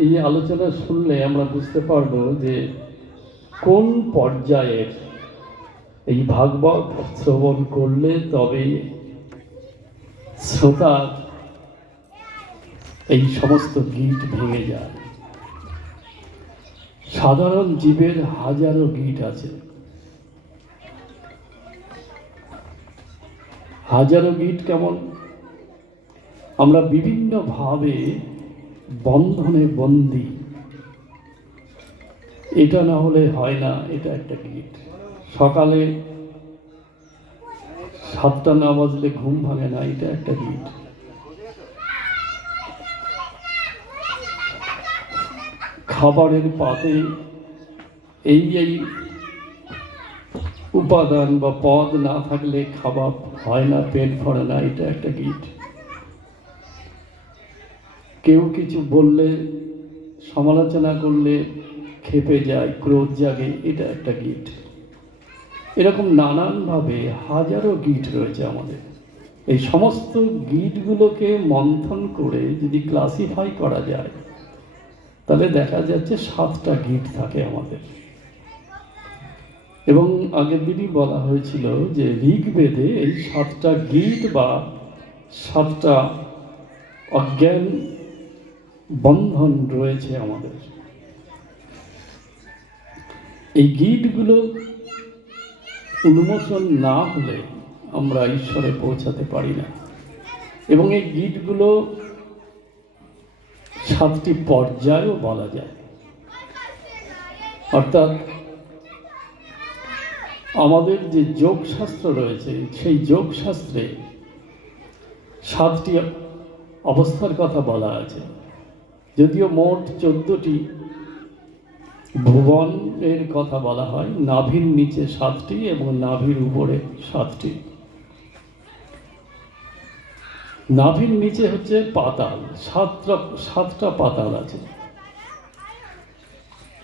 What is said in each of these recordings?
এই আলোচনা শুনলে আমরা বুঝতে পারবো যে কোন পর্যায়ের এই ভাগবত শ্রবণ করলে তবে শ্রোতার এই সমস্ত গীত ভেঙে যায়। সাধারণ জীবের হাজারো গীত আছে, হাজারো গীত কেমন আমরা বিভিন্নভাবে বন্ধনে বন্দী, এটা না হলে হয় না, এটা একটা গীত। সকালে 7টা না বাজলে ঘুম ভাঙে না, এটা একটা গীত। খাবারের পাতে এই উপাদান বা পদ না থাকলে খাবার হয় না, পেট ভরে না, এটা একটা গীত। কেউ কিছু বললে, সমালোচনা করলে ক্ষেপে যায়, ক্রোধ জাগে, এটা একটা গীত। এরকম নানানভাবে হাজারো গীত রয়েছে আমাদের। এই সমস্ত গীতগুলোকে মন্থন করে যদি ক্লাসিফাই করা যায়, তাহলে দেখা যাচ্ছে 7টা গীত থাকে আমাদের। এবং আগের দিনই বলা হয়েছিল যে ঋগ্বেদে এই 7টা গীত বা 7টা অজ্ঞান বন্ধন রয়েছে আমাদের। এই গীতগুলো উন্মোচন না হলে আমরা ঈশ্বরে পৌঁছাতে পারি না। এবং এই গীতগুলো 7টি পর্যায়ও বলা যায়। অর্থাৎ আমাদের যে যোগশাস্ত্র রয়েছে, সেই যোগশাস্ত্রে 7টি অবস্থার কথা বলা আছে। যদিও মোট 14টি ভুবনের কথা বলা হয়, নাভির নিচে 7টি এবং নাভির উপরে 7টি। নাভির নিচে হচ্ছে পাতাল, 7টা পাতাল আছে।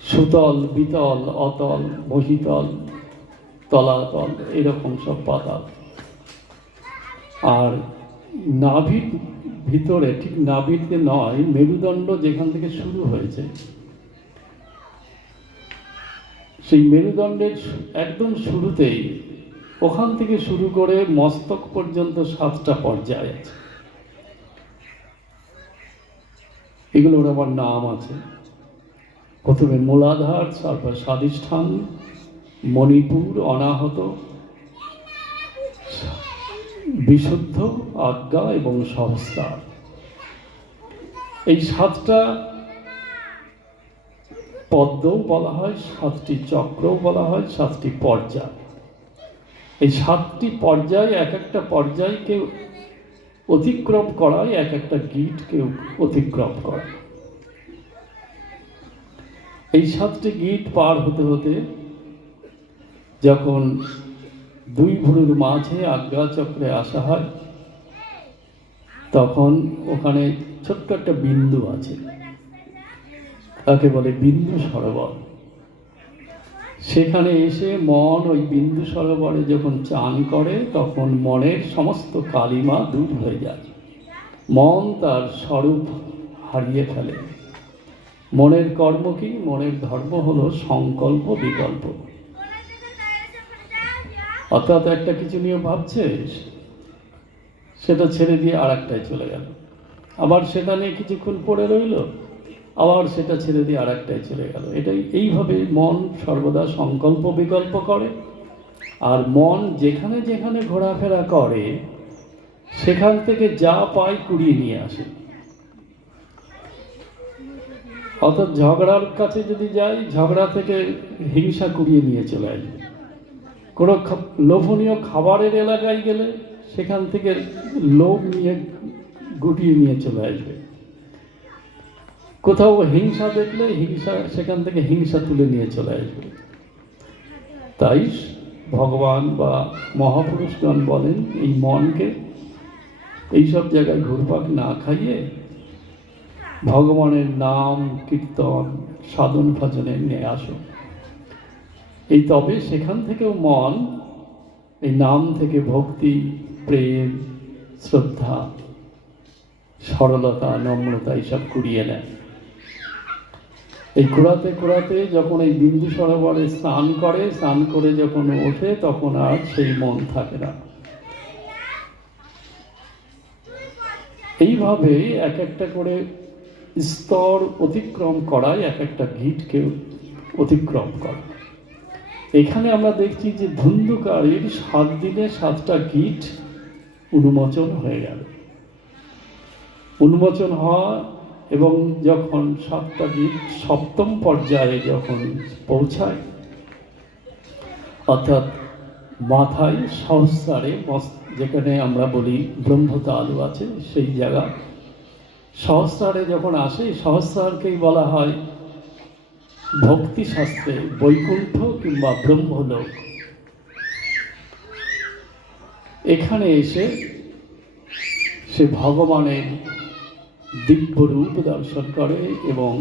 সুতল, বিতল, অতল, মহিতল, তলাতল, এরকম সব পাতাল। আর নাভির ভিতরে, ঠিক নাভিতে নয়, মেরুদণ্ড যেখান থেকে শুরু হয়েছে, সেই মেরুদণ্ডের একদম শুরুতেই ওখান থেকে শুরু করে মস্তক পর্যন্ত 7টা পর্যায় আছে। এগুলোর আবার নাম আছে। প্রথমে মূলাধার, তারপর স্বাধিষ্ঠান, মণিপুর, অনাহত, বিশুদ্ধ, আজ্ঞা এবং সংস্কার। এই 7টা পদ্মও বলা হয়, 7টি চক্রও বলা হয়, 7টি পর্যায়। এই 7টি পর্যায়, এক একটা পর্যায়কে অতিক্রম করায় এক একটা গীতকে অতিক্রম করা। এই 7টি গীত পার হতে হতে যখন 2 ভুরুর মাঝে আজ্ঞা চক্রে আসা হয়, তখন ওখানে ছোট্ট একটা বিন্দু আছে, তাকে বলে বিন্দু সরোবর। সেখানে এসে মন ওই বিন্দু সরোবরে যখন চান করে, তখন মনের সমস্ত কালিমা দূর হয়ে যায়, মন তার স্বরূপ হারিয়ে ফেলে। মনের কর্ম কি? মনের ধর্ম হলো সংকল্প বিকল্প। অর্থাৎ একটা কিছু নিয়ে ভাবছে, সেটা ছেড়ে দিয়ে আর একটায় চলে গেল, আবার সেটা নিয়ে কিছুক্ষণ পড়ে রইল, আবার সেটা ছেড়ে দিয়ে আর একটায় চলে গেল। এটাই, এইভাবে মন সর্বদা সংকল্প বিকল্প করে। আর মন যেখানে যেখানে ঘোরাফেরা করে, সেখান থেকে যা পায় কুড়িয়ে নিয়ে আসে। অর্থাৎ ঝগড়ার কাছে যদি যাই, ঝগড়া থেকে হিংসা কুড়িয়ে নিয়ে চলে আসবে। কোনো লোভনীয় খাবারের এলাকায় গেলে সেখান থেকে লোভ নিয়ে গুটিয়ে নিয়ে চলে আসবে। কোথাও হিংসা দেখলে সেখান থেকে হিংসা তুলে নিয়ে চলে আসবে। তাই ভগবান বা মহাপুরুষগণ বলেন, এই মনকে এইসব জায়গায় ঘুরপাক না খাইয়ে ভগবানের নাম কীর্তন সাধন ভজনে নিয়ে আসো। এই তবে সেখান থেকেও মন এই নাম থেকে ভক্তি, প্রেম, শ্রদ্ধা সরলতা, নম্রতা এইসব কুড়িয়ে নেয়। এই কুড়াতে কুড়াতে যখন এই বিন্দু সরোবরে স্নান করে যখন ওঠে, তখন আর সেই মন থাকে না। এইভাবে এক একটা করে স্তর অতিক্রম করায় এক একটা গিটকে অতিক্রম করা। এখানে আমরা দেখছি যে ধুন্ধুকারীর 7 দিনে 7টা গিট উন্মোচন হয়ে গেল। উন্মোচন হওয়া এবং যখন 7টা গিট 7ম পর্যায়ে যখন পৌঁছায়, অর্থাৎ মাথায় সহস্রারে, যেখানে আমরা বলি ব্রহ্মতালু আছে সেই জায়গা, সহস্রারে যখন আসে, সহস্রারকেই বলা হয় ভক্তিশাস্ত্রে বৈকুণ্ঠ কিংবা ব্রহ্মলোক। এখানে এসে সে ভগবানের দিব্য রূপ দর্শন করে এবং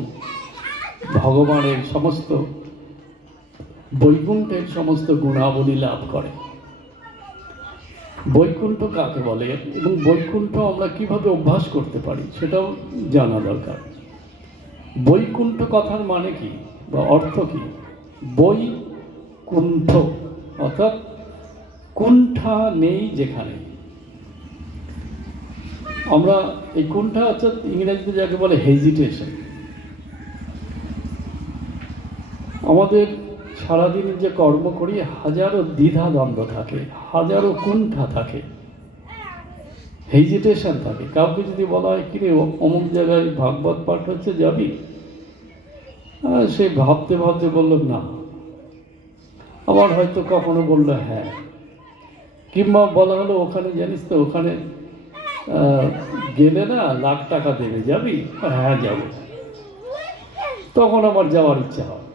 ভগবানের সমস্ত বৈকুণ্ঠের সমস্ত গুণাবলী লাভ করে। বৈকুণ্ঠ কাকে বলে এবং বৈকুণ্ঠ আমরা কিভাবে অভ্যাস করতে পারি সেটাও জানা দরকার। বৈকুণ্ঠ কথার মানে কি বা অর্থ কি? বৈকুণ্ঠ অর্থাৎ কুণ্ঠা নেই যেখানে। আমরা এই কুণ্ঠা অর্থাৎ ইংরেজিতে যাকে বলে হেজিটেশন। আমাদের সারাদিন যে কর্ম করি হাজারো দ্বিধা দ্বন্দ্ব থাকে, হাজারো কুণ্ঠা থাকে, হেজিটেশন থাকে। কাউকে যদি বলা হয় কিরে অমুক জায়গায় ভাগবত পাঠ হচ্ছে, যাবি? সে ভাবতে ভাবতে বলল না। আবার হয়তো কখনো বললো হ্যাঁ, কিংবা বলা হলো ওখানে জানিস তো ওখানে গেলে না লাখ টাকা দেবে, যাবি? হ্যাঁ যাবো। তখন আবার যাওয়ার ইচ্ছা হয়।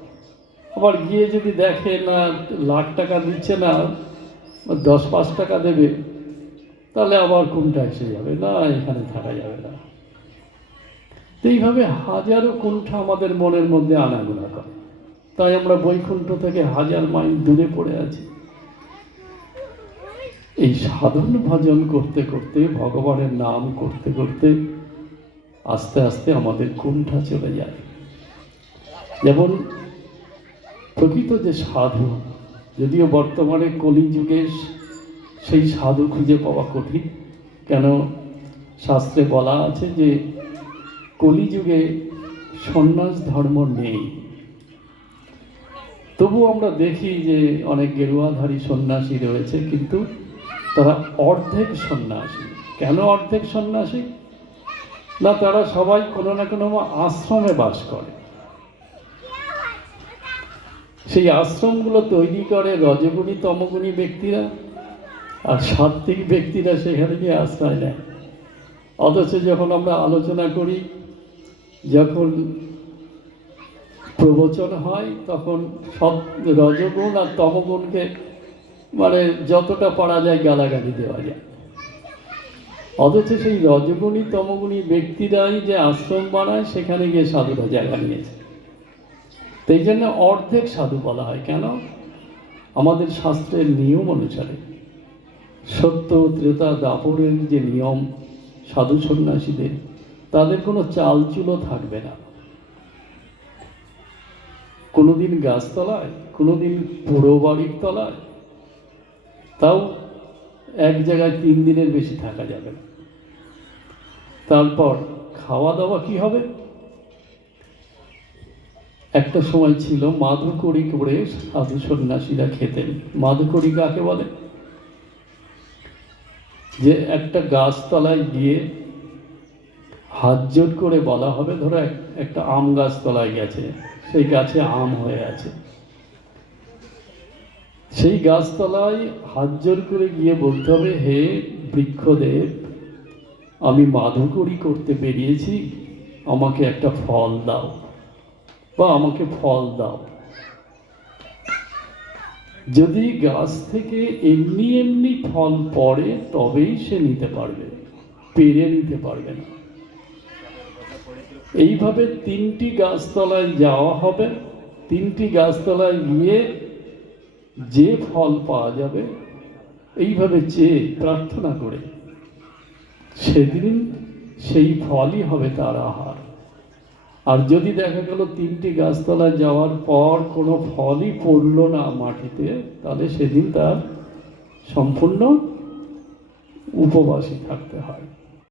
আবার গিয়ে যদি দেখে না লাখ টাকা দিচ্ছে না, 10-5 টাকা দেবে, তাহলে আবার কোনটা এসে যাবে, না এখানে থাকা যাবে না। এইভাবে হাজারো কুণ্ঠা আমাদের মনের মধ্যে আনাগোনা করে। তাই আমরা বৈকুণ্ঠ থেকে 1000 মাইল দূরে পড়ে আছি। এই সাধন ভজন করতে করতে, ভগবানের নাম করতে করতে আস্তে আস্তে আমাদের কুণ্ঠা চলে যায়। যেমন প্রকৃত যে সাধু, যদিও বর্তমানে কলিযুগে সেই সাধু খুঁজে পাওয়া কঠিন, কেন শাস্ত্রে বলা আছে যে কলিযুগে সন্ন্যাস ধর্ম নেই। তবু আমরা দেখি যে অনেক গেরুয়াধারী সন্ন্যাসী রয়েছে, কিন্তু তারা অর্ধেক সন্ন্যাসী। কেন অর্ধেক সন্ন্যাসী? না, তারা সবাই কোনো না কোনো আশ্রমে বাস করে। সেই আশ্রমগুলো তৈরি করে রজগুণী তমগুণী ব্যক্তিরা, আর সাত্ত্বিক ব্যক্তিরা সেখানে গিয়ে আশ্রয় নেয়। অথচ যখন আমরা আলোচনা করি, যখন প্রবচন হয়, তখন সব রজগুণ আর তমগুণকে মানে যতটা পারা যায় গালাগালি দেওয়া যায়। অথচ সেই রজগুণী তমগুণী ব্যক্তিরাই যে আশ্রম বানায়, সেখানে গিয়ে সাধুরা জায়গা নিয়েছে। এই জন্য অর্ধেক সাধু বলা হয়। কেন? আমাদের শাস্ত্রের নিয়ম অনুসারে সত্য ত্রেতা দাপরের যে নিয়ম সাধু সন্ন্যাসীদের, তাদের কোনো চালচুলো থাকবে না। কোনোদিন গাছতলায়, কোনোদিন পুরো বাড়ির তলায়, তাও এক জায়গায় 3 দিনের বেশি থাকা যাবে না। তারপর খাওয়া দাওয়া কি হবে? একটা সময় ছিল মাধুকরী করে সাধু সন্ন্যাসীরা খেতেন। মাধুকরী কাকে বলে? যে একটা গাছতলায় গিয়ে হাত জোট করে বলা হবে, ধরো একটা আম গাছতলায় গেছে, সেই গাছে আম হয়ে আছে, সেই গাছতলায় হাত জোর করে গিয়ে বলতে হবে, হে বৃক্ষদেব, আমি মাধুকরী করতে বেরিয়েছি, আমাকে একটা ফল দাও বা আমাকে ফল দাও। যদি গাছ থেকে এমনি এমনি ফল পড়ে তবেই সে নিতে পারবে, পেরে নিতে পারবে না। এইভাবে 3টি গাছতলায় যাওয়া হবে। 3টি গাছতলায় গিয়ে যে ফল পাওয়া যাবে, এইভাবে চেয়ে প্রার্থনা করে সেদিন সেই ফলই হবে তার আহার। আর যদি দেখা গেল 3টি গাছতলায় যাওয়ার পর কোনো ফলই পড়ল না মাটিতে, তাহলে সেদিন তার সম্পূর্ণ উপবাসী থাকতে হয়।